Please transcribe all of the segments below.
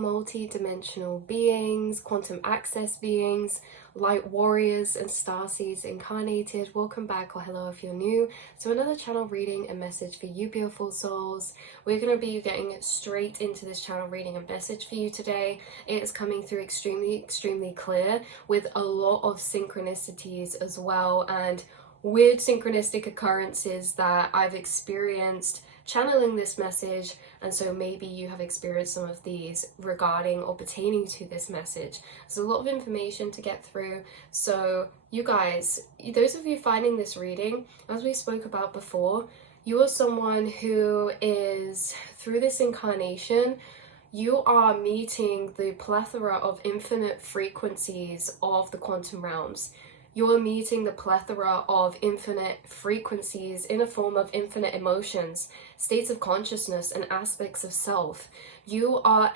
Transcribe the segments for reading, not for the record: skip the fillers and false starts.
multi-dimensional beings, quantum access beings, light warriors and starseeds incarnated. Welcome back, or hello if you're new, to another channel reading and message for you beautiful souls. We're going to be getting straight into this channel reading and message for you today. It is coming through extremely clear, with a lot of synchronicities as well, and weird synchronistic occurrences that I've experienced channeling this message, and so maybe you have experienced some of these regarding or pertaining to this message. There's a lot of information to get through, so you guys, those of you finding this reading, as we spoke about before, you are someone who is, through this incarnation, you are meeting the plethora of infinite frequencies of the quantum realms. You're meeting the plethora of infinite frequencies in a form of infinite emotions, states of consciousness, and aspects of self. You are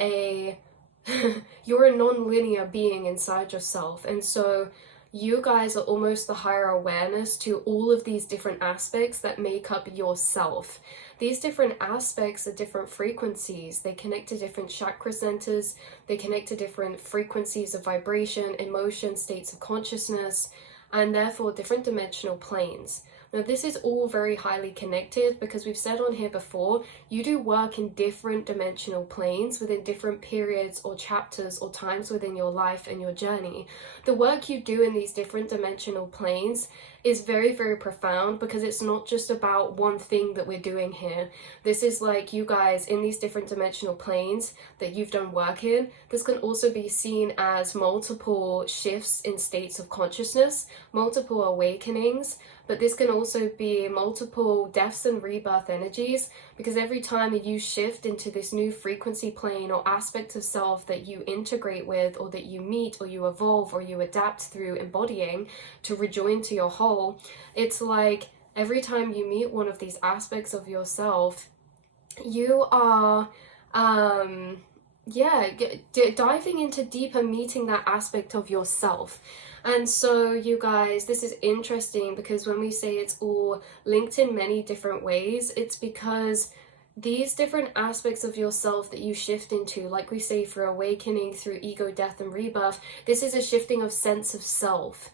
you're a non-linear being inside yourself, and so you guys are almost the higher awareness to all of these different aspects that make up yourself. These different aspects are different frequencies. They connect to different chakra centers. They connect to different frequencies of vibration, emotion, states of consciousness, and therefore different dimensional planes. Now, this is all very highly connected because we've said on here before, you do work in different dimensional planes within different periods or chapters or times within your life and your journey. The work you do in these different dimensional planes is very profound, because it's not just about one thing that we're doing here. This is like you guys in these different dimensional planes that you've done work in. This can also be seen as multiple shifts in states of consciousness, multiple awakenings, but this can also be multiple deaths and rebirth energies, because every time you shift into this new frequency plane or aspect of self that you integrate with, or that you meet, or you evolve, or you adapt through embodying to rejoin to your whole, it's like every time you meet one of these aspects of yourself, you are diving into deeper meeting that aspect of yourself. And so you guys, this is interesting, because when we say it's all linked in many different ways, it's because these different aspects of yourself that you shift into, like we say for awakening through ego, death, and rebirth, this is a shifting of sense of self.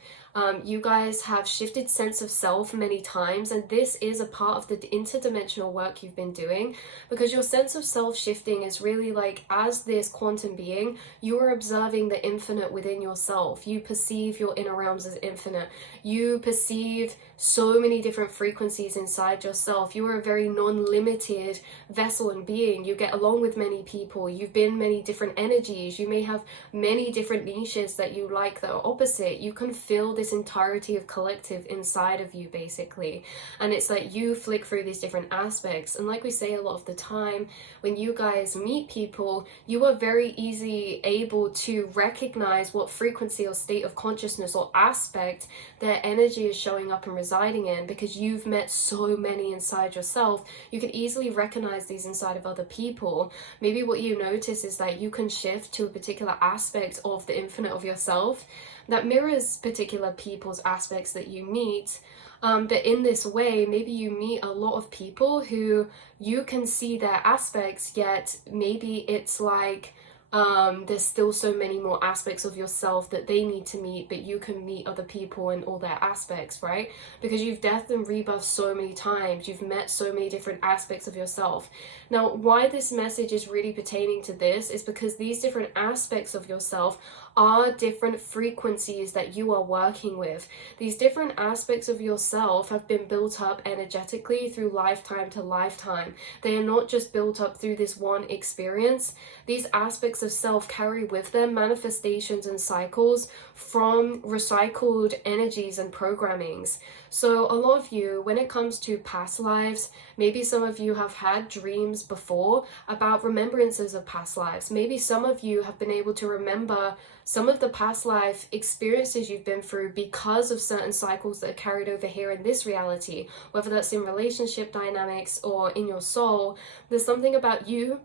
You guys have shifted sense of self many times, and this is a part of the interdimensional work you've been doing, because your sense of self shifting is really like, as this quantum being, you are observing the infinite within yourself. You perceive your inner realms as infinite. You perceive so many different frequencies inside yourself. You are a very non-limited vessel and being. You get along with many people. You've been many different energies. You may have many different niches that you like that are opposite. You can feel this entirety of collective inside of you, basically, and it's like you flick through these different aspects. And like we say a lot of the time, when you guys meet people, you are very easily able to recognize what frequency or state of consciousness or aspect their energy is showing up and residing in, because you've met so many inside yourself. You can easily recognize these inside of other people. Maybe what you notice is that you can shift to a particular aspect of the infinite of yourself that mirrors particular people's aspects that you meet, but in this way, maybe you meet a lot of people who you can see their aspects, yet maybe it's like there's still so many more aspects of yourself that they need to meet, but you can meet other people and all their aspects, right? Because you've death and rebirth so many times, you've met so many different aspects of yourself. Now, why this message is really pertaining to this is because these different aspects of yourself are different frequencies that you are working with. These different aspects of yourself have been built up energetically through lifetime to lifetime. They are not just built up through this one experience. These aspects of self carry with them manifestations and cycles from recycled energies and programmings. So a lot of you, when it comes to past lives, maybe some of you have had dreams before about remembrances of past lives. Maybe some of you have been able to remember some of the past life experiences you've been through because of certain cycles that are carried over here in this reality, whether that's in relationship dynamics or in your soul. There's something about you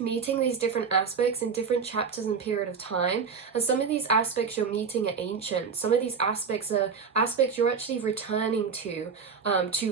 meeting these different aspects in different chapters and period of time, and some of these aspects you're meeting are ancient. Some of these aspects are aspects you're actually returning to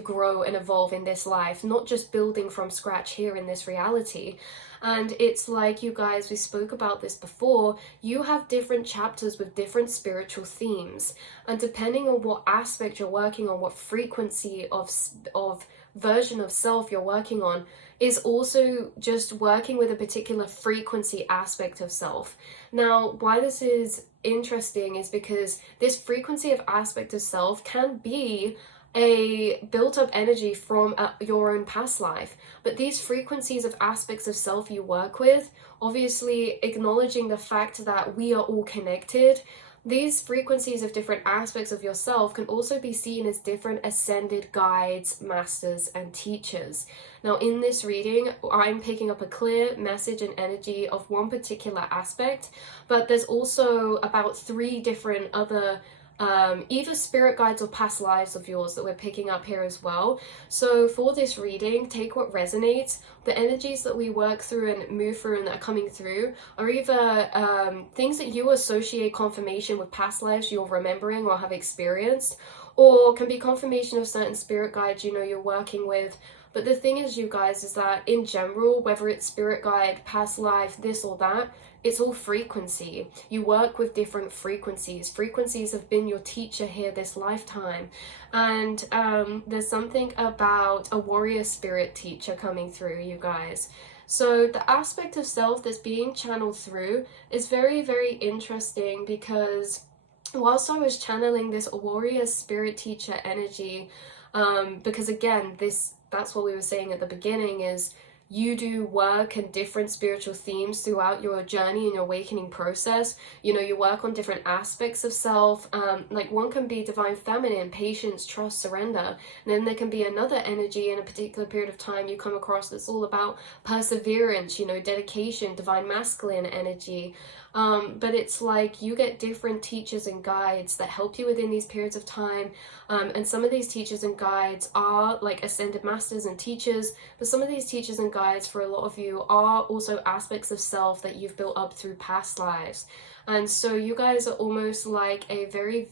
grow and evolve in this life, not just building from scratch here in this reality. And it's like, you guys, we spoke about this before, you have different chapters with different spiritual themes, and depending on what aspect you're working on, what frequency of version of self you're working on, is also just working with a particular frequency aspect of self. Now, why this is interesting is because this frequency of aspect of self can be a built up energy from your own past life. But these frequencies of aspects of self you work with, obviously acknowledging the fact that we are all connected, these frequencies of different aspects of yourself can also be seen as different ascended guides, masters, and teachers. Now, in this reading, I'm picking up a clear message and energy of one particular aspect, but there's also about 3 different other either spirit guides or past lives of yours that we're picking up here as well. So for this reading, take what resonates. The energies that we work through and move through and that are coming through are either things that you associate confirmation with past lives you're remembering or have experienced, or can be confirmation of certain spirit guides you know you're working with. But the thing is, you guys, is that in general, whether it's spirit guide, past life, this or that, it's all frequency. You work with different frequencies. Frequencies have been your teacher here this lifetime. And there's something about a warrior spirit teacher coming through, you guys. So the aspect of self that's being channeled through is very, very interesting, because whilst I was channeling this warrior spirit teacher energy, because again, that's what we were saying at the beginning, is you do work and different spiritual themes throughout your journey and your awakening process. You know, you work on different aspects of self. Like one can be divine feminine, patience, trust, surrender. And then there can be another energy in a particular period of time you come across that's all about perseverance, you know, dedication, divine masculine energy. But it's like you get different teachers and guides that help you within these periods of time. And some of these teachers and guides are like ascended masters and teachers, but some of these teachers and guides for a lot of you are also aspects of self that you've built up through past lives. And so you guys are almost like a very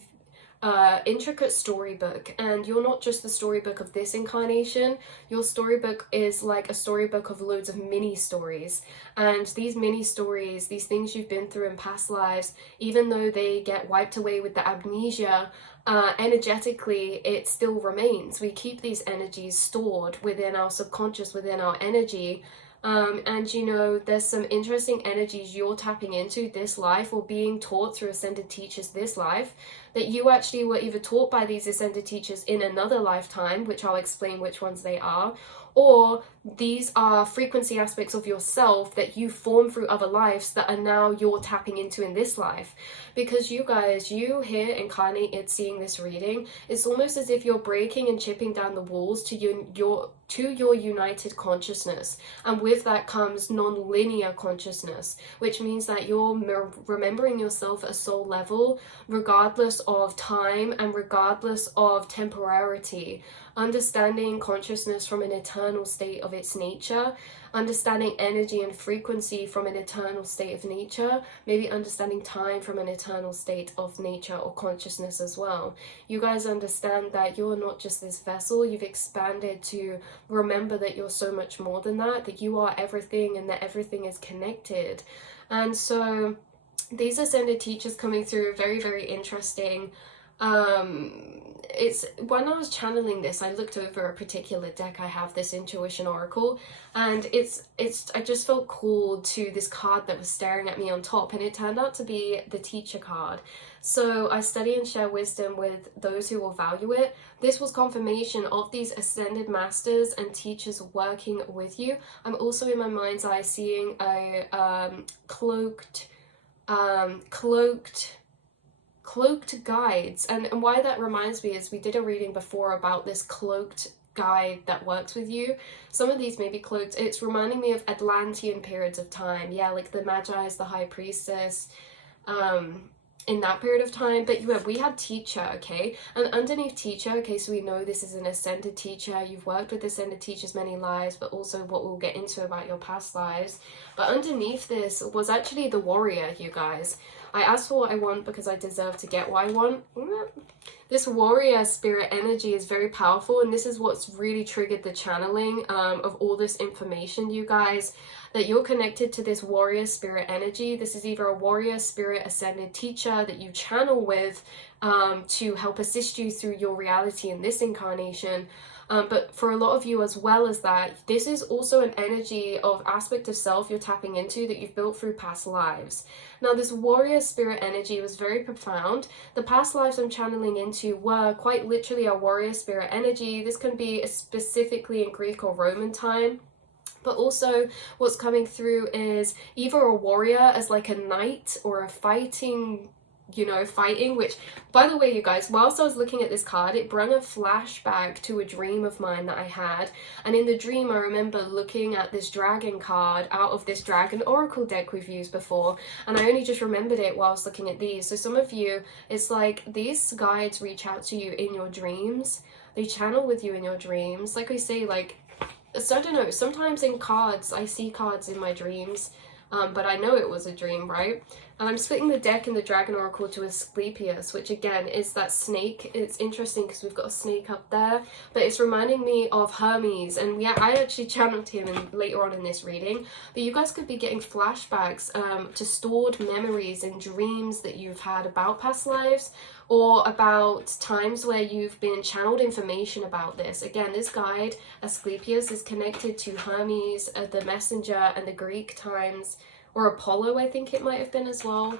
intricate storybook, and you're not just the storybook of this incarnation. Your storybook is like a storybook of loads of mini stories, and these mini stories, these things you've been through in past lives, even though they get wiped away with the amnesia, energetically it still remains. We keep these energies stored within our subconscious, within our energy. And you know, there's some interesting energies you're tapping into this life, or being taught through ascended teachers this life, that you actually were either taught by these ascended teachers in another lifetime, which I'll explain which ones they are, or these are frequency aspects of yourself that you form through other lives that are now you're tapping into in this life. Because you guys, you here incarnated seeing this reading, it's almost as if you're breaking and chipping down the walls to your united consciousness. And with that comes non-linear consciousness, which means that you're remembering yourself at a soul level, regardless of time and regardless of temporality. Understanding consciousness from an eternal state of its nature, understanding energy and frequency from an eternal state of nature, maybe understanding time from an eternal state of nature or consciousness as well. You guys understand that you're not just this vessel, you've expanded to remember that you're so much more than that, that you are everything and that everything is connected. And so these ascended teachers coming through are very, very interesting. It's when I was channeling this, I looked over a particular deck I have, this intuition oracle, and I just felt called to this card that was staring at me on top, and it turned out to be the teacher card. So I study and share wisdom with those who will value it. This was confirmation of these ascended masters and teachers working with you. I'm also in my mind's eye seeing a cloaked guides, and why that reminds me is we did a reading before about this cloaked guide that works with you. Some of these may be cloaked. It's reminding me of Atlantean periods of time, yeah, like the Magi's, the High Priestess, in that period of time. But yeah, we had teacher, okay, and underneath teacher, okay, so we know this is an ascended teacher. You've worked with ascended teachers many lives, but also what we'll get into about your past lives. But underneath this was actually the warrior, you guys. I asked for what I want because I deserve to get what I want. This warrior spirit energy is very powerful, and this is what's really triggered the channeling of all this information, you guys. that you're connected to this warrior spirit energy. This is either a warrior spirit ascended teacher that you channel with to help assist you through your reality in this incarnation. But for a lot of you as well as that, this is also an energy of aspect of self you're tapping into that you've built through past lives. Now, this warrior spirit energy was very profound. The past lives I'm channeling into were quite literally a warrior spirit energy. This can be specifically in Greek or Roman time. But also what's coming through is either a warrior as like a knight or a fighting, which, by the way, you guys, whilst I was looking at this card, it brought a flashback to a dream of mine that I had. And in the dream, I remember looking at this dragon card out of this dragon oracle deck we've used before. And I only just remembered it whilst looking at these. So some of you, it's like these guides reach out to you in your dreams. They channel with you in your dreams. Like I say, so I don't know, sometimes in cards, I see cards in my dreams. But I know it was a dream, right? And I'm splitting the deck in the Dragon Oracle to Asclepius, which again is that snake. It's interesting because we've got a snake up there, but it's reminding me of Hermes. And yeah, I actually channeled him later on in this reading. But you guys could be getting flashbacks to stored memories and dreams that you've had about past lives, or about times where you've been channeled information about this. Again, this guide, Asclepius, is connected to Hermes, the messenger, and the Greek times, or Apollo, I think it might have been as well.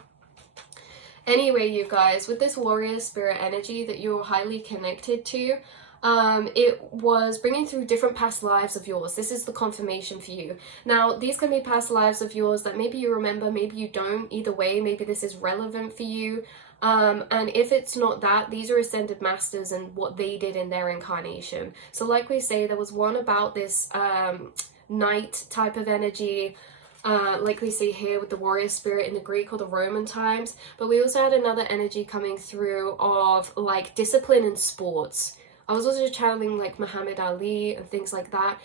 Anyway, you guys, with this warrior spirit energy that you're highly connected to, it was bringing through different past lives of yours. This is the confirmation for you. Now, these can be past lives of yours that maybe you remember, maybe you don't. Either way, maybe this is relevant for you. And if it's not that, these are ascended masters and what they did in their incarnation. So like we say, there was one about this knight type of energy, like we see here with the warrior spirit in the Greek or the Roman times. But we also had another energy coming through of like discipline in sports. I was also channeling like Muhammad Ali and things like that.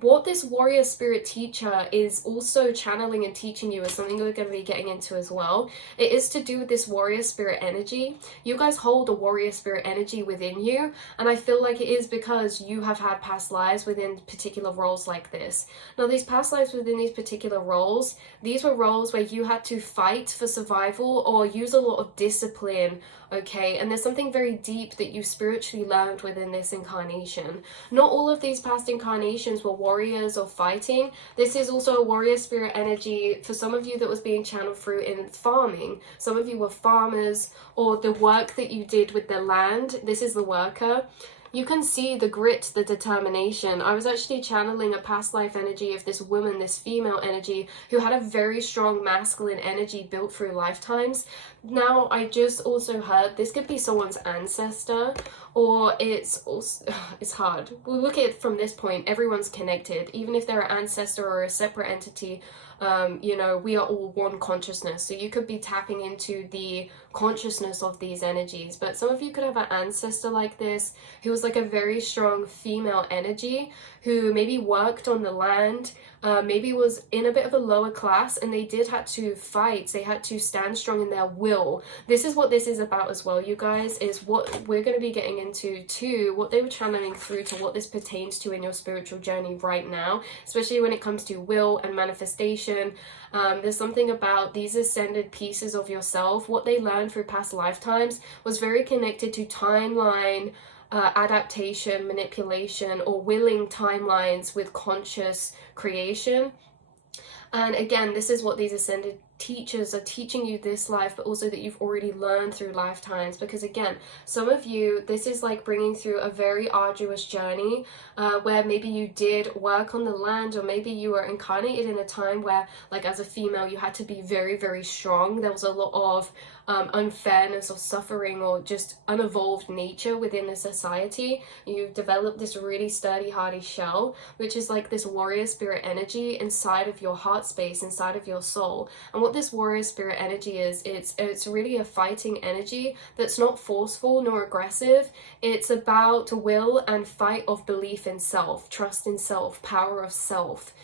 What this warrior spirit teacher is also channeling and teaching you is something we're going to be getting into as well. It is to do with this warrior spirit energy. You guys hold a warrior spirit energy within you, and I feel like it is because you have had past lives within particular roles like this. Now, these past lives within these particular roles, these were roles where you had to fight for survival or use a lot of discipline, okay? And there's something very deep that you spiritually learned within this incarnation. Not all of these past incarnations were warriors or fighting. This is also a warrior spirit energy for some of you that was being channeled through in farming. Some of you were farmers, or the work that you did with the land. This is the worker. You can see the grit, the determination. I was actually channeling a past life energy of this woman, this female energy, who had a very strong masculine energy built through lifetimes. Now, I just also heard this could be someone's ancestor, or it's hard. We look at it from this point, everyone's connected. Even if they're an ancestor or a separate entity, we are all one consciousness. So you could be tapping into the consciousness of these energies. But some of you could have an ancestor like this who was like a very strong female energy who maybe worked on the land, maybe was in a bit of a lower class, and they did have to fight. They had to stand strong in their will. This is what this is about as well, you guys, is what we're going to be getting into too, what they were channeling through to what this pertains to in your spiritual journey right now, especially when it comes to will and manifestation. There's something about these ascended pieces of yourself. What they learned through past lifetimes was very connected to timeline, adaptation, manipulation, or willing timelines with conscious creation. And again, this is what these ascended teachers are teaching you this life, but also that you've already learned through lifetimes. Because again, some of you, this is like bringing through a very arduous journey where maybe you did work on the land, or maybe you were incarnated in a time where, like, as a female, you had to be very, very strong. There was a lot of unfairness or suffering or just unevolved nature within the society. You've developed this really sturdy, hardy shell, which is like this warrior spirit energy inside of your heart space, inside of your soul. And what this warrior spirit energy is, it's really a fighting energy that's not forceful nor aggressive. It's about will and fight of belief in self, trust in self, power of self.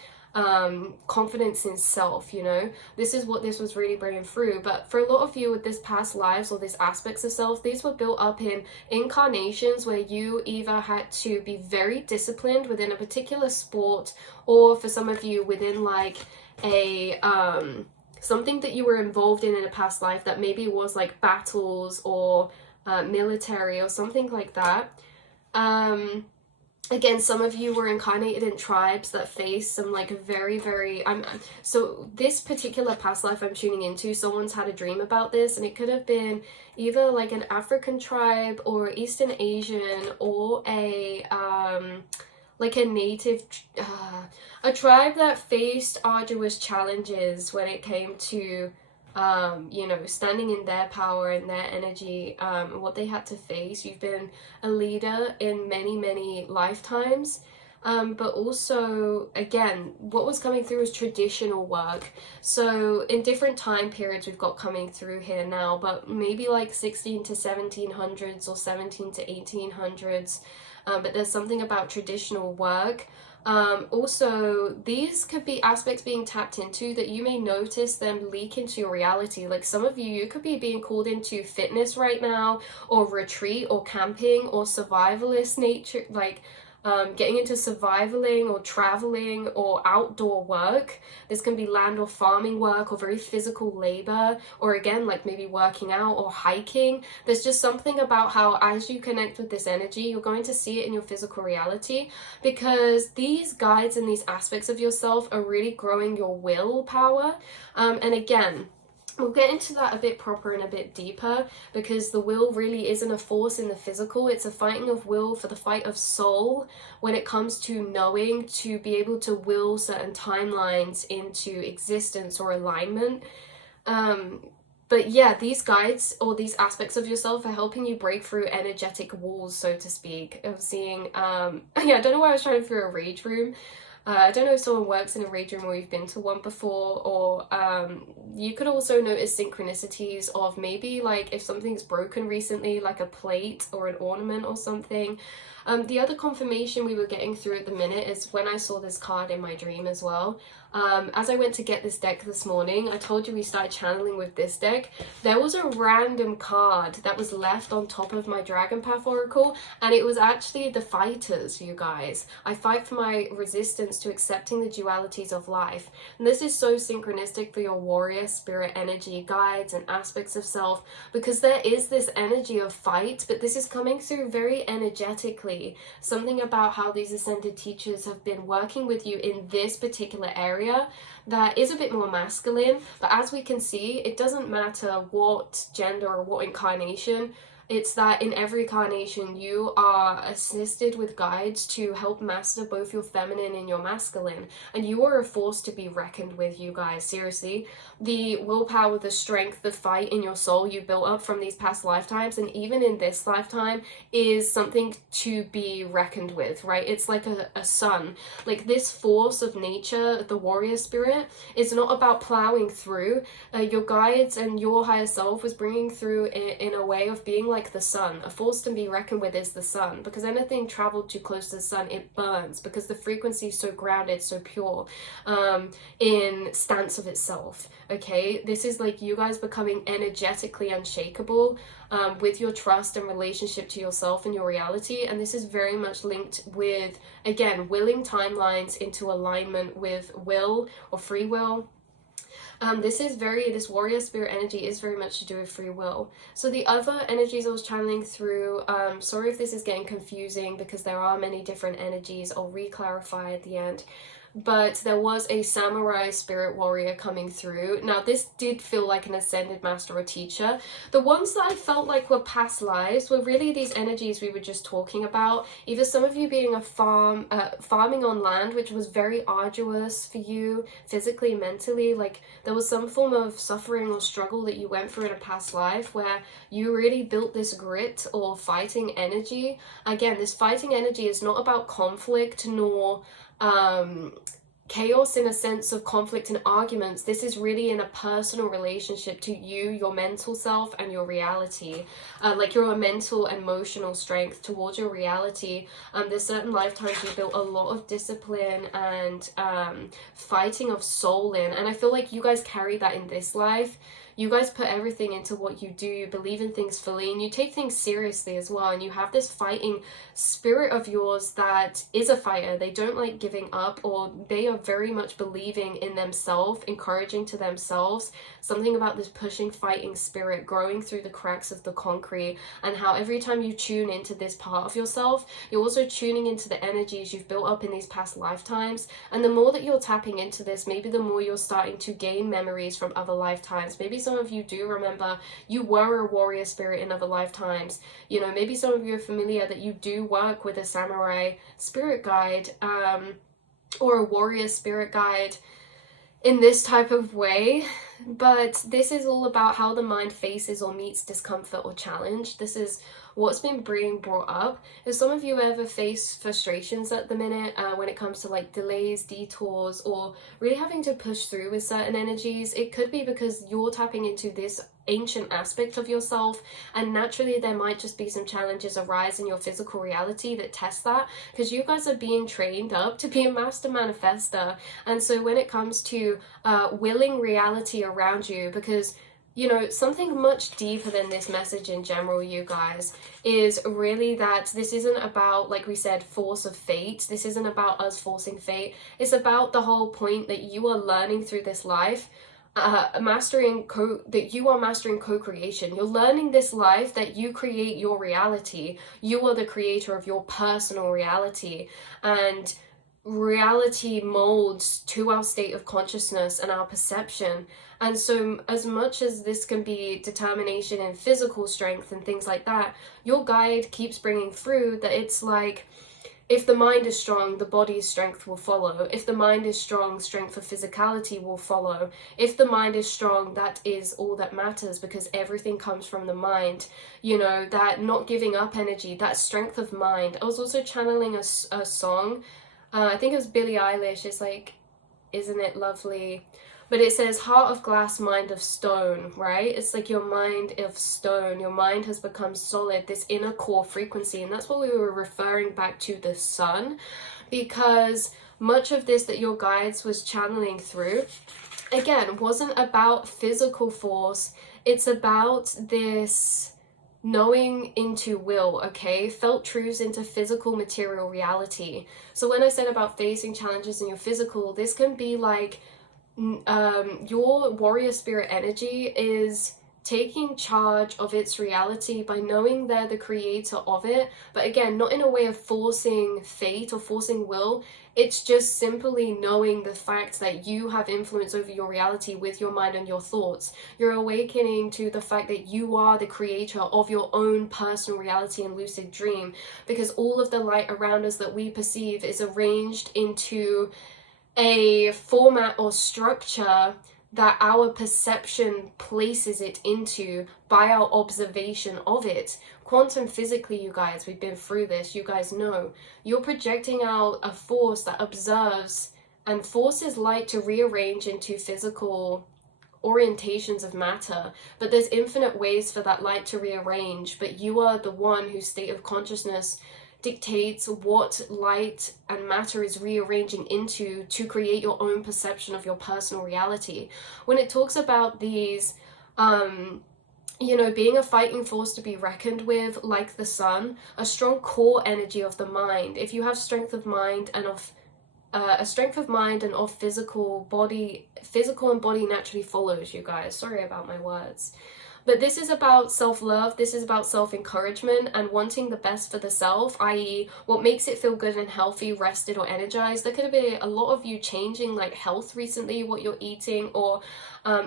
confidence in self, you know. This is what this was really bringing through. But for a lot of you with this past lives or these aspects of self, these were built up in incarnations where you either had to be very disciplined within a particular sport, or for some of you within like a something that you were involved in a past life that maybe was like battles or military or something like that. Again, some of you were incarnated in tribes that face some like very so this particular past life I'm tuning into, someone's had a dream about this, and it could have been either like an African tribe or Eastern Asian or a like a native a tribe that faced arduous challenges when it came to you know, standing in their power and their energy, what they had to face. You've been a leader in many lifetimes, but also, again, what was coming through is traditional work. So in different time periods we've got coming through here now, but maybe like 16 to 1700s or 17 to 1800s, but there's something about traditional work. Also, these could be aspects being tapped into that you may notice them leak into your reality. Like some of you could be being called into fitness right now, or retreat, or camping, or survivalist nature, like getting into survivaling or traveling or outdoor work. This can be land or farming work or very physical labor, or again, like maybe working out or hiking. There's just something about how as you connect with this energy, you're going to see it in your physical reality, because these guides and these aspects of yourself are really growing your willpower. And again, we'll get into that a bit proper and a bit deeper, because the will really isn't a force in the physical. It's a fighting of will for the fight of soul when it comes to knowing to be able to will certain timelines into existence or alignment. But yeah, these guides or these aspects of yourself are helping you break through energetic walls, so to speak, of seeing, yeah, I don't know why I was trying to through a rage room. I don't know if someone works in a rage room or you've been to one before, or you could also notice synchronicities of maybe like if something's broken recently, like a plate or an ornament or something. The other confirmation we were getting through at the minute is when I saw this card in my dream as well. As I went to get this deck this morning, I told you we started channeling with this deck. There was a random card that was left on top of my Dragon Path Oracle, and it was actually the fighters, you guys. I fight for my resistance to accepting the dualities of life. And this is so synchronistic for your warrior spirit energy guides and aspects of self, because there is this energy of fight, but this is coming through very energetically. Something about how these ascended teachers have been working with you in this particular area that is a bit more masculine, but as we can see, it doesn't matter what gender or what incarnation. It's that in every incarnation you are assisted with guides to help master both your feminine and your masculine, and you are a force to be reckoned with, you guys. Seriously, the willpower, the strength, the fight in your soul you built up from these past lifetimes, and even in this lifetime, is something to be reckoned with, right? It's like a sun. Like this force of nature, the warrior spirit, is not about plowing through. Your guides and your higher self was bringing through in a way of being like the sun. A force to be reckoned with is the sun, because anything traveled too close to the sun, it burns, because the frequency is so grounded, so pure, in stance of itself. Okay, this is like you guys becoming energetically unshakable with your trust and relationship to yourself and your reality. And this is very much linked with, again, willing timelines into alignment with will or free will. This warrior spirit energy is very much to do with free will. So the other energies I was channeling through, sorry if this is getting confusing because there are many different energies, I'll re-clarify at the end. But there was a samurai spirit warrior coming through. Now this did feel like an ascended master or teacher. The ones that I felt like were past lives were really these energies we were just talking about. Either some of you being farming on land, which was very arduous for you physically, mentally, like there was some form of suffering or struggle that you went through in a past life where you really built this grit or fighting energy. Again, this fighting energy is not about conflict nor chaos in a sense of conflict and arguments. This is really in a personal relationship to you, your mental self, and your reality, like your mental emotional strength towards your reality. There's certain lifetimes you built a lot of discipline and fighting of soul in, and I feel like you guys carry that in this life. You guys put everything into what you do, you believe in things fully, and you take things seriously as well, and you have this fighting spirit of yours that is a fighter. They don't like giving up, or they are very much believing in themselves, encouraging to themselves. Something about this pushing, fighting spirit growing through the cracks of the concrete, and how every time you tune into this part of yourself, you're also tuning into the energies you've built up in these past lifetimes. And the more that you're tapping into this, maybe the more you're starting to gain memories from other lifetimes. Maybe some of you do remember you were a warrior spirit in other lifetimes. You know, maybe some of you are familiar that you do work with a samurai spirit guide, or a warrior spirit guide in this type of way. But this is all about how the mind faces or meets discomfort or challenge. This is what's been being brought up. If some of you ever face frustrations at the minute when it comes to like delays, detours, or really having to push through with certain energies, it could be because you're tapping into this ancient aspect of yourself, and naturally there might just be some challenges arise in your physical reality that test that, because you guys are being trained up to be a master manifester. And so when it comes to willing reality around you, because you know, something much deeper than this message in general, you guys, is really that this isn't about, like we said, force of fate. This isn't about us forcing fate. It's about the whole point that you are learning through this life, that you are mastering co-creation. You're learning this life that you create your reality. You are the creator of your personal reality, and reality molds to our state of consciousness and our perception. And so as much as this can be determination and physical strength and things like that, your guide keeps bringing through that it's like, if the mind is strong, the body's strength will follow. If the mind is strong, strength of physicality will follow. If the mind is strong, that is all that matters, because everything comes from the mind. You know, that not giving up energy, that strength of mind. I was also channeling a song. I think it was Billie Eilish. It's like, isn't it lovely? But it says, heart of glass, mind of stone, right? It's like your mind of stone. Your mind has become solid, this inner core frequency. And that's what we were referring back to the sun, because much of this that your guides was channeling through, again, wasn't about physical force. It's about this knowing into will, okay? Felt truths into physical material reality. So when I said about facing challenges in your physical, this can be like your warrior spirit energy is taking charge of its reality by knowing they're the creator of it. But again, not in a way of forcing fate or forcing will. It's just simply knowing the fact that you have influence over your reality with your mind and your thoughts. You're awakening to the fact that you are the creator of your own personal reality and lucid dream, because all of the light around us that we perceive is arranged into a format or structure that our perception places it into by our observation of it. Quantum physically, you guys, we've been through this, you guys know. You're projecting out a force that observes and forces light to rearrange into physical orientations of matter, but there's infinite ways for that light to rearrange, but you are the one whose state of consciousness dictates what light and matter is rearranging into to create your own perception of your personal reality. When it talks about these, you know, being a fighting force to be reckoned with, like the sun, a strong core energy of the mind. If you have strength of mind and of a strength of mind and of physical and body naturally follows, you guys. Sorry about my words. But this is about self-love, this is about self-encouragement and wanting the best for the self, i.e. what makes it feel good and healthy, rested or energized. There could be a lot of you changing like health recently, what you're eating, or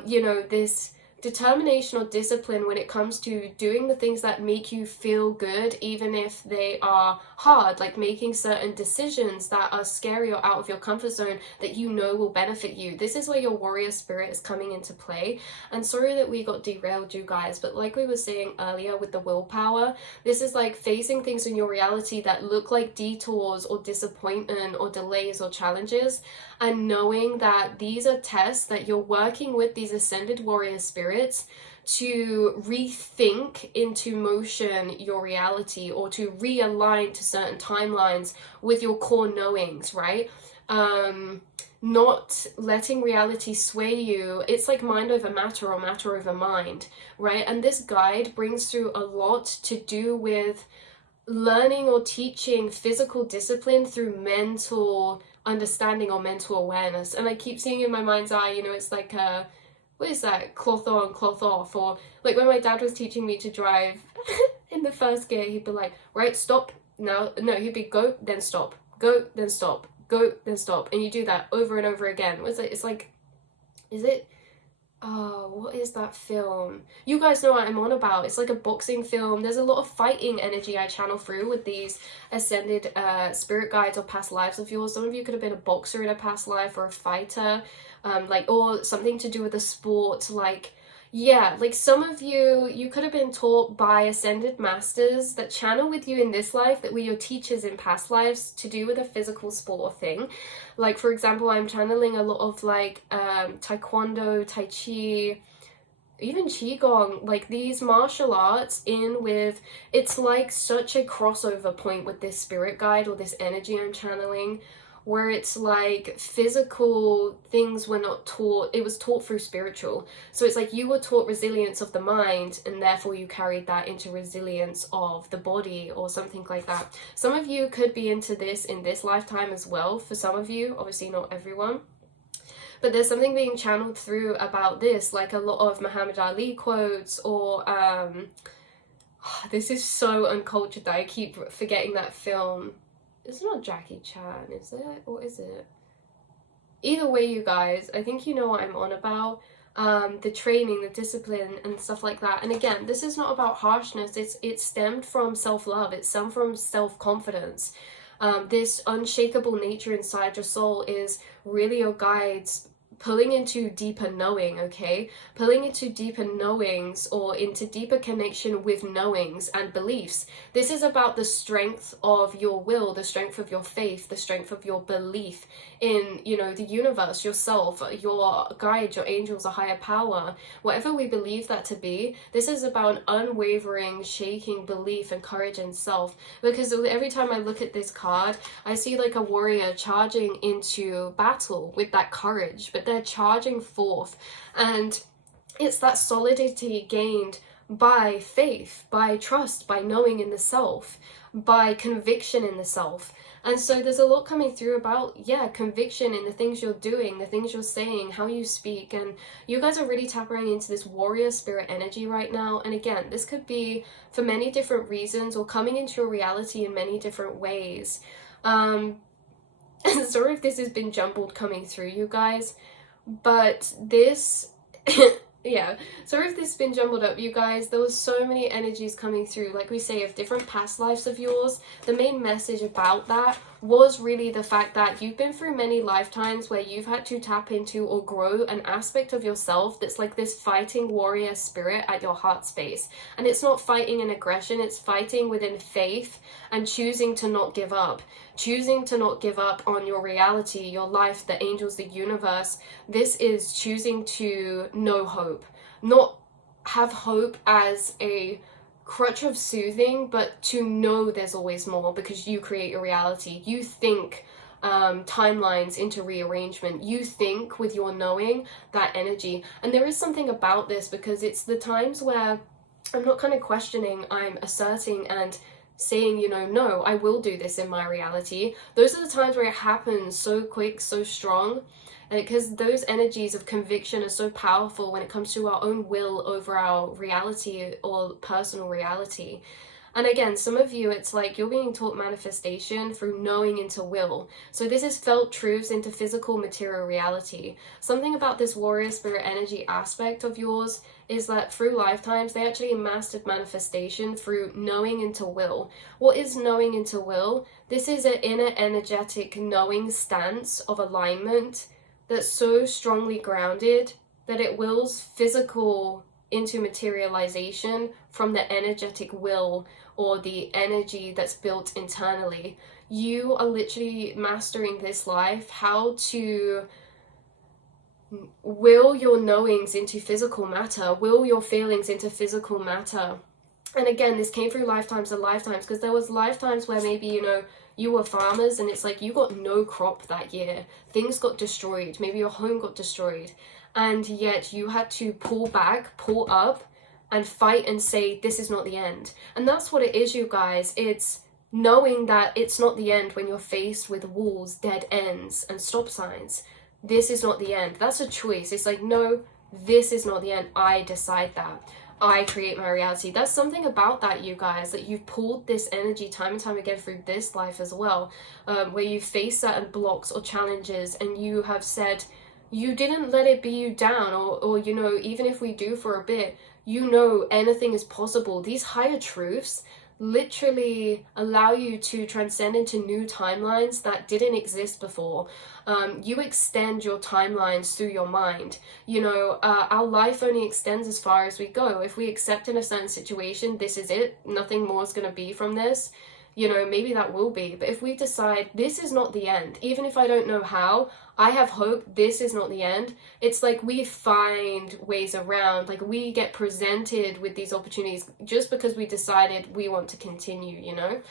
you know, this determination or discipline when it comes to doing the things that make you feel good, even if they are hard, like making certain decisions that are scary or out of your comfort zone that you know will benefit you. This is where your warrior spirit is coming into play. And sorry that we got derailed, you guys, but like we were saying earlier with the willpower, this is like facing things in your reality that look like detours or disappointment or delays or challenges, and knowing that these are tests that you're working with these ascended warrior spirits to rethink into motion your reality, or to realign to certain timelines with your core knowings, right? Not letting reality sway you. It's like mind over matter or matter over mind, right? And this guide brings through a lot to do with learning or teaching physical discipline through mental understanding or mental awareness. And I keep seeing in my mind's eye, you know, it's like what is that, cloth on, cloth off? Or like when my dad was teaching me to drive in the first gear, he'd be like, right, stop, now, no, he'd be go, then stop, go, then stop, go, then stop. And you do that over and over again. It's like, is it, oh, what is that film? You guys know what I'm on about. It's like a boxing film. There's a lot of fighting energy I channel through with these ascended spirit guides or past lives of yours. Some of you could have been a boxer in a past life, or a fighter, like, or something to do with a sport, like, yeah, like some of you could have been taught by ascended masters that channel with you in this life, that were your teachers in past lives, to do with a physical sport or thing. Like, for example, I'm channeling a lot of like taekwondo, tai chi, even qigong, like these martial arts in with, it's like such a crossover point with this spirit guide or this energy I'm channeling, where it's like physical things were not taught, it was taught through spiritual. So it's like you were taught resilience of the mind, and therefore you carried that into resilience of the body or something like that. Some of you could be into this in this lifetime as well. For some of you, obviously not everyone, but there's something being channeled through about this, like a lot of Muhammad Ali quotes, or this is so uncultured that I keep forgetting that film. It's not Jackie Chan, is it? Or is it? Either way, you guys, I think you know what I'm on about. The training, the discipline, and stuff like that. And again, this is not about harshness. It's stemmed from self-love. It's stemmed from self-confidence. This unshakable nature inside your soul is really your guides pulling into deeper knowing, okay? Pulling into deeper knowings, or into deeper connection with knowings and beliefs. This is about the strength of your will, the strength of your faith, the strength of your belief in, you know, the universe, yourself, your guide, your angels, a higher power, whatever we believe that to be. This is about an unwavering, shaking belief and courage in self. Because every time I look at this card, I see like a warrior charging into battle with that courage, but they're charging forth, and it's that solidity gained by faith, by trust, by knowing in the self, by conviction in the self. And so there's a lot coming through about, yeah, conviction in the things you're doing, the things you're saying, how you speak. And you guys are really tapping into this warrior spirit energy right now. And again, this could be for many different reasons, or coming into your reality in many different ways. Sorry if this has been jumbled coming through, you guys, but this yeah, sorry if this has been jumbled up, you guys. There was so many energies coming through, like we say, of different past lives of yours. The main message about that was really the fact that you've been through many lifetimes where you've had to tap into or grow an aspect of yourself that's like this fighting warrior spirit at your heart space. And it's not fighting in aggression, it's fighting within faith and choosing to not give up. Choosing to not give up on your reality, your life, the angels, the universe. This is choosing to know hope. Not have hope as a crutch of soothing, but to know there's always more, because you create your reality. You think timelines into rearrangement. You think with your knowing that energy. And there is something about this, because it's the times where I'm not kind of questioning, I'm asserting and saying, you know, no, I will do this in my reality. Those are the times where it happens so quick, so strong, because those energies of conviction are so powerful when it comes to our own will over our reality or personal reality. And again, some of you, it's like you're being taught manifestation through knowing into will. So this is felt truths into physical material reality. Something about this warrior spirit energy aspect of yours is that through lifetimes, they actually mastered manifestation through knowing into will. What is knowing into will? This is an inner energetic knowing stance of alignment that's so strongly grounded that it wills physical into materialization from the energetic will or the energy that's built internally. You are literally mastering this life, how to will your knowings into physical matter, will your feelings into physical matter. And again, this came through lifetimes and lifetimes, because there was lifetimes where maybe, you know, you were farmers and it's like you got no crop that year. Things got destroyed. Maybe your home got destroyed. And yet you had to pull back, pull up, and fight and say, this is not the end. And that's what it is, you guys. It's knowing that it's not the end when you're faced with walls, dead ends, and stop signs. This is not the end. That's a choice. It's like, no, this is not the end. I decide that. I create my reality. That's something about that, you guys, that you've pulled this energy time and time again through this life as well, where you face certain blocks or challenges and you have said, you didn't let it be you down, or you know, even if we do for a bit, you know, anything is possible. These higher truths literally allow you to transcend into new timelines that didn't exist before. You extend your timelines through your mind. You know, our life only extends as far as we go. If we accept in a certain situation, this is it, nothing more is going to be from this, you know, maybe that will be. But if we decide this is not the end, even if I don't know how, I have hope, this is not the end, it's like we find ways around, like we get presented with these opportunities just because we decided we want to continue, you know?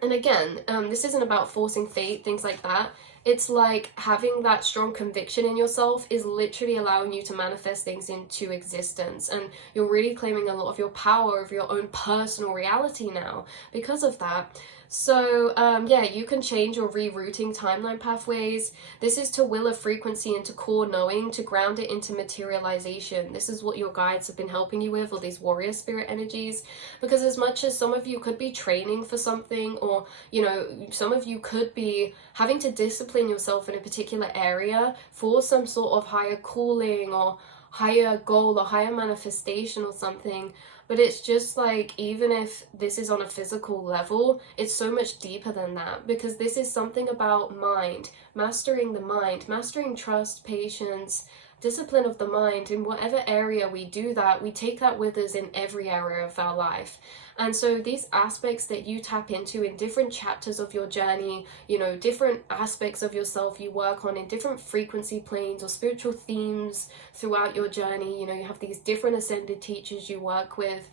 And again, this isn't about forcing fate, things like that. It's like having that strong conviction in yourself is literally allowing you to manifest things into existence. And you're really claiming a lot of your power of your own personal reality now because of that. So yeah, you can change your rerouting timeline pathways. This is to will a frequency into core knowing, to ground it into materialization. This is what your guides have been helping you with, or these warrior spirit energies. Because as much as some of you could be training for something, or, you know, some of you could be having to discipline yourself in a particular area for some sort of higher calling or higher goal or higher manifestation or something. But it's just like, even if this is on a physical level, it's so much deeper than that, because this is something about mind, mastering the mind, mastering trust, patience, discipline of the mind. In whatever area we do that, we take that with us in every area of our life. And so these aspects that you tap into in different chapters of your journey, you know, different aspects of yourself you work on in different frequency planes or spiritual themes throughout your journey, you know, you have these different ascended teachers you work with.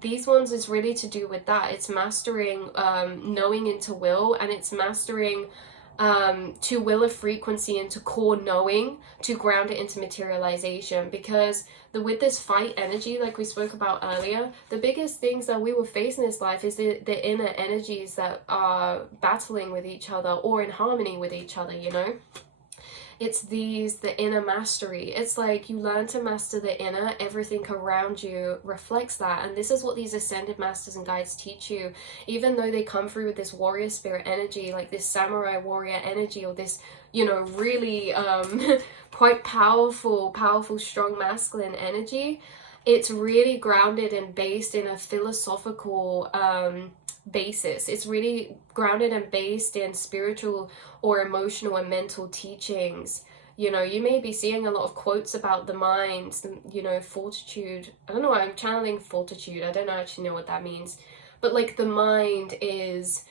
These ones is really to do with that. It's mastering knowing into will, and it's mastering to will a frequency into core knowing, to ground it into materialization. Because with this fight energy, like we spoke about earlier, the biggest things that we will face in this life is the inner energies that are battling with each other or in harmony with each other, you know? It's the inner mastery. It's like you learn to master the inner, everything around you reflects that. And this is what these ascended masters and guides teach you. Even though they come through with this warrior spirit energy, like this samurai warrior energy, or this, you know, really quite powerful, strong masculine energy, it's really grounded and based in a philosophical basis. It's really grounded and based in spiritual or emotional and mental teachings. You know, you may be seeing a lot of quotes about the mind, you know, fortitude. I don't know, I'm channeling fortitude. I don't actually know what that means. But like the mind is,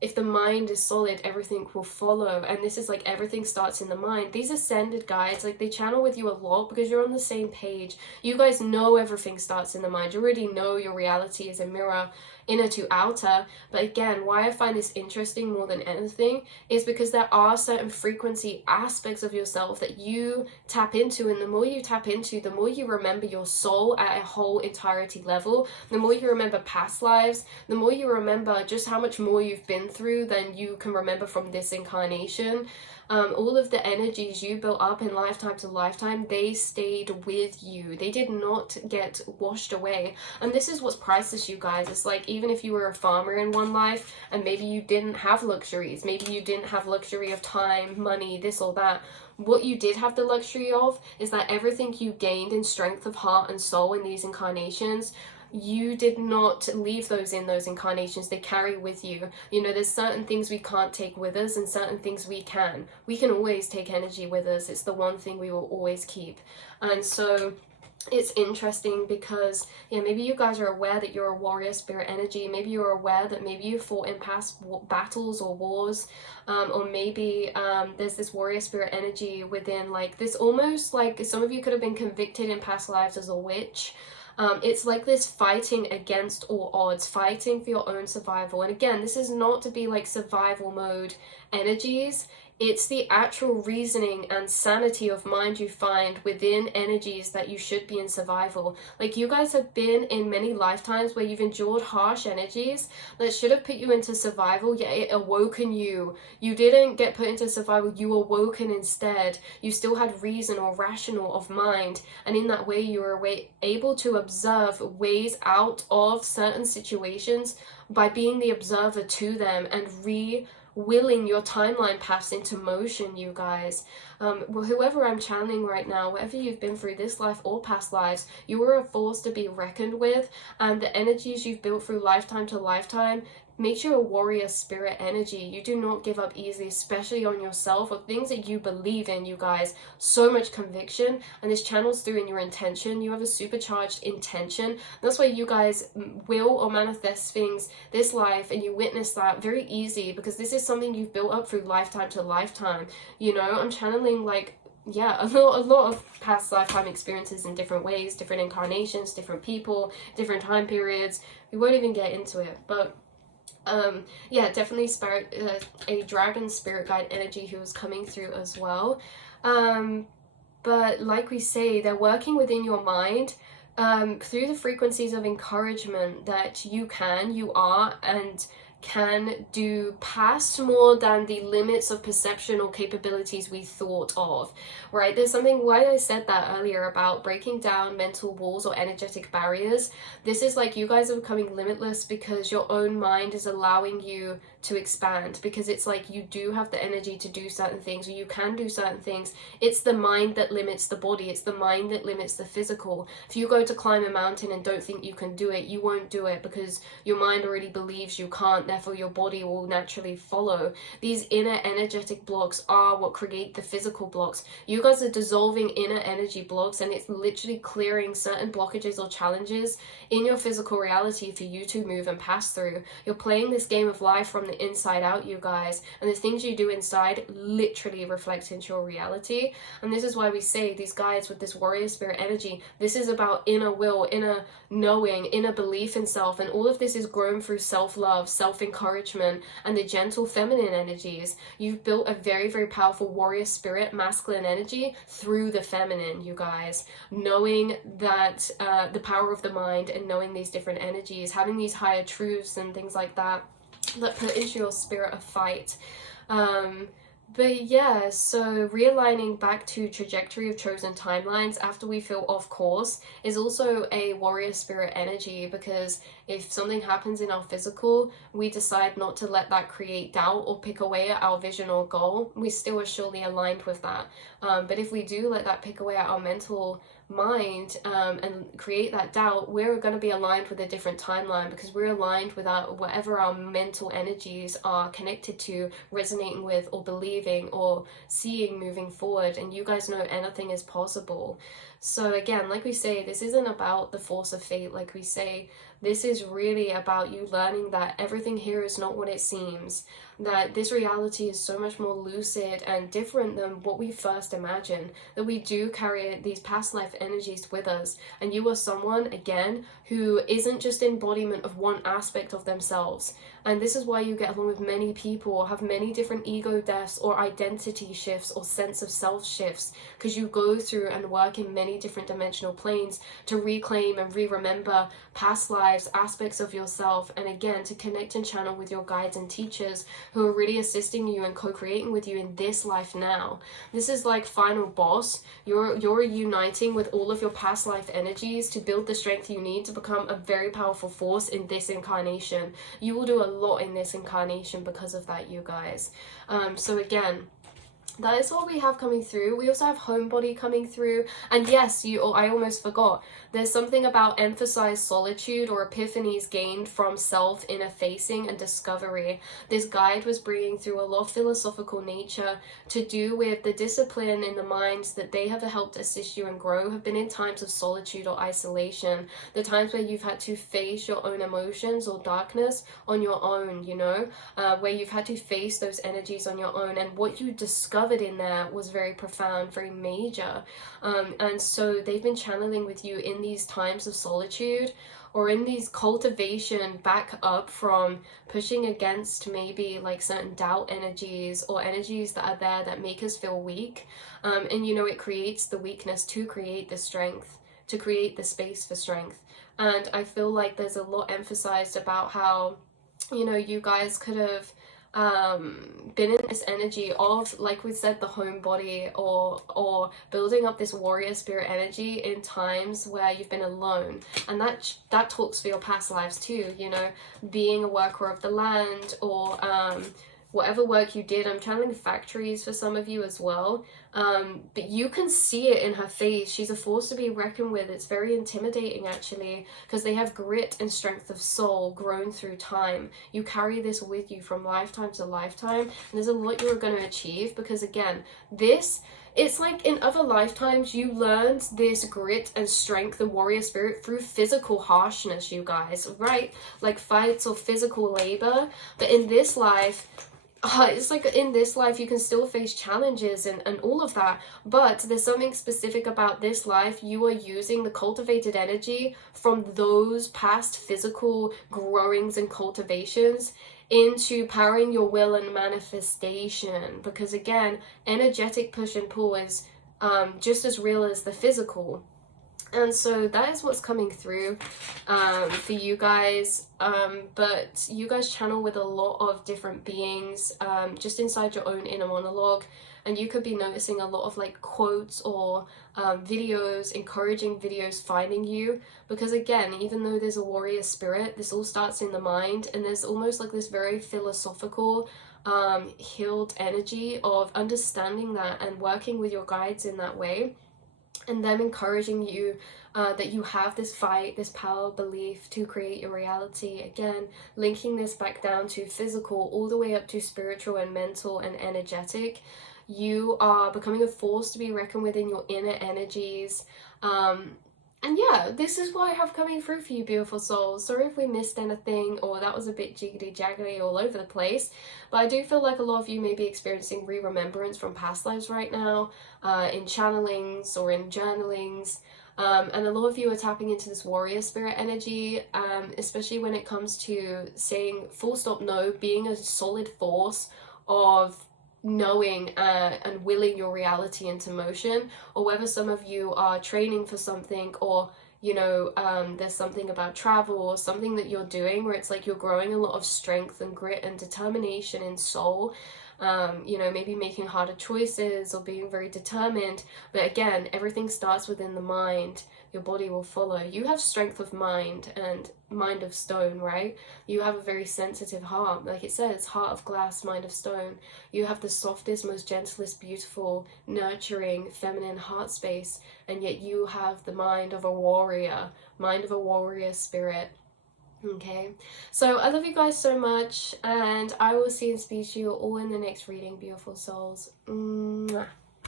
if the mind is solid, everything will follow. And this is like everything starts in the mind. These ascended guides, like they channel with you a lot because you're on the same page. You guys know everything starts in the mind. You already know your reality is a mirror, inner to outer. But again, why I find this interesting more than anything is because there are certain frequency aspects of yourself that you tap into, and the more you tap into, the more you remember your soul at a whole entirety level, the more you remember past lives, the more you remember just how much more you've been through than you can remember from this incarnation. All of the energies you built up in lifetime to lifetime, they stayed with you. They did not get washed away. And this is what's priceless, you guys. It's like, even if you were a farmer in one life and maybe you didn't have luxuries, maybe you didn't have luxury of time, money, this or that, what you did have the luxury of is that everything you gained in strength of heart and soul in these incarnations, you did not leave those in those incarnations. They carry with you. You know, there's certain things we can't take with us and certain things we can. We can always take energy with us. It's the one thing we will always keep. And so it's interesting because, yeah, maybe you guys are aware that you're a warrior spirit energy. Maybe you're aware that maybe you fought in past battles or wars, or maybe there's this warrior spirit energy within, like, this almost like some of you could have been convicted in past lives as a witch. It's like this fighting against all odds, fighting for your own survival. And again, this is not to be like survival mode energies. It's the actual reasoning and sanity of mind you find within energies that you should be in survival. Like, you guys have been in many lifetimes where you've endured harsh energies that should have put you into survival, yet it awoken you. You didn't get put into survival, you awoken instead. You still had reason or rational of mind, and in that way you were able to observe ways out of certain situations by being the observer to them and willing your timeline paths into motion, you guys. Whoever I'm channeling right now, whatever you've been through this life or past lives, you are a force to be reckoned with, and the energies you've built through lifetime to lifetime makes you a warrior spirit energy. You do not give up easily, especially on yourself or things that you believe in, you guys. So much conviction, and this channels through in your intention. You have a supercharged intention. That's why you guys will or manifest things this life, and you witness that very easy because this is something you've built up through lifetime to lifetime. You know, I'm channeling, like, yeah, a lot of past lifetime experiences in different ways, different incarnations, different people, different time periods. We won't even get into it, but yeah, definitely a dragon spirit guide energy who was coming through as well. But like we say, they're working within your mind through the frequencies of encouragement that you are and can do past more than the limits of perception or capabilities we thought of, right? There's something, why I said that earlier about breaking down mental walls or energetic barriers. This is like you guys are becoming limitless because your own mind is allowing you to expand, because it's like you do have the energy to do certain things, or you can do certain things. It's the mind that limits the body. It's the mind that limits the physical. If you go to climb a mountain and don't think you can do it, you won't do it because your mind already believes you can't, therefore your body will naturally follow. These inner energetic blocks are what create the physical blocks. You guys are dissolving inner energy blocks, and it's literally clearing certain blockages or challenges in your physical reality for you to move and pass through. You're playing this game of life from the inside out, you guys, and the things you do inside literally reflect into your reality. And this is why we say these guides with this warrior spirit energy, this is about inner will, inner knowing, inner belief in self, and all of this is grown through self-love, self-encouragement, and the gentle feminine energies. You've built a very, very powerful warrior spirit masculine energy through the feminine, you guys, knowing that the power of the mind and knowing these different energies, having these higher truths and things like that put into your spirit of fight. But yeah, so realigning back to trajectory of chosen timelines after we feel off course is also a warrior spirit energy, because if something happens in our physical, we decide not to let that create doubt or pick away at our vision or goal, we still are surely aligned with that. But if we do let that pick away at our mental mind and create that doubt, we're going to be aligned with a different timeline, because we're aligned with whatever our mental energies are connected to, resonating with, or believing or seeing moving forward. And you guys know anything is possible. So again, like we say, this isn't about the force of fate. Like we say, this is really about you learning that everything here is not what it seems, that this reality is so much more lucid and different than what we first imagined, that we do carry these past life energies with us, and you are someone, again, who isn't just embodiment of one aspect of themselves. And this is why you get along with many people, or have many different ego deaths or identity shifts or sense of self shifts, because you go through and work in many many different dimensional planes to reclaim and re-remember past lives, aspects of yourself, and again, to connect and channel with your guides and teachers who are really assisting you and co-creating with you in this life now. This is like final boss. You're uniting with all of your past life energies to build the strength you need to become a very powerful force in this incarnation. You will do a lot in this incarnation because of that, you guys. So again, that is what we have coming through. We also have homebody coming through. And yes, I almost forgot. There's something about emphasized solitude or epiphanies gained from self inner facing and discovery. This guide was bringing through a lot of philosophical nature to do with the discipline in the minds that they have helped assist you and grow have been in times of solitude or isolation. The times where you've had to face your own emotions or darkness on your own, you know, where you've had to face those energies on your own, and what you discovered in there was very profound, very major. And so they've been channeling with you in these times of solitude, or in these cultivation back up from pushing against maybe like certain doubt energies or energies that are there that make us feel weak. And you know, it creates the weakness to create the strength, to create the space for strength. And I feel like there's a lot emphasized about how, you know, you guys could have been in this energy of, like we said, the homebody, or building up this warrior spirit energy in times where you've been alone. And that talks for your past lives too, you know, being a worker of the land, or whatever work you did. I'm channeling factories for some of you as well. But you can see it in her face. She's a force to be reckoned with. It's very intimidating, actually, because they have grit and strength of soul grown through time. You carry this with you from lifetime to lifetime, and there's a lot you're going to achieve, because again, it's like in other lifetimes you learned this grit and strength and warrior spirit through physical harshness, you guys, right? Like fights or physical labor. But in this life, it's like in this life you can still face challenges and all of that, but there's something specific about this life. You are using the cultivated energy from those past physical growings and cultivations into powering your will and manifestation, because again, energetic push and pull is just as real as the physical. And so that is what's coming through for you guys. But you guys channel with a lot of different beings just inside your own inner monologue. And you could be noticing a lot of like quotes or videos, encouraging videos finding you. Because again, even though there's a warrior spirit, this all starts in the mind. And there's almost like this very philosophical, healed energy of understanding that and working with your guides in that way. And them encouraging you that you have this fight, this power, belief to create your reality. Again, linking this back down to physical, all the way up to spiritual and mental and energetic. You are becoming a force to be reckoned with in your inner energies. And yeah, this is what I have coming through for you, beautiful souls. Sorry if we missed anything, or that was a bit jiggly-jaggly all over the place. But I do feel like a lot of you may be experiencing re-remembrance from past lives right now, in channelings or in journalings. And a lot of you are tapping into this warrior spirit energy, especially when it comes to saying full stop no, being a solid force of knowing and willing your reality into motion. Or whether some of you are training for something, or you know, there's something about travel or something that you're doing where it's like you're growing a lot of strength and grit and determination in soul. You know, maybe making harder choices or being very determined. But again, everything starts within the mind. Your body will follow. You have strength of mind and mind of stone, right? You have a very sensitive heart. Like it says, heart of glass, mind of stone. You have the softest, most gentlest, beautiful, nurturing, feminine heart space. And yet you have the mind of a warrior spirit. Okay, so I love you guys so much, and I will see and speak to you all in the next reading, beautiful souls. Mwah.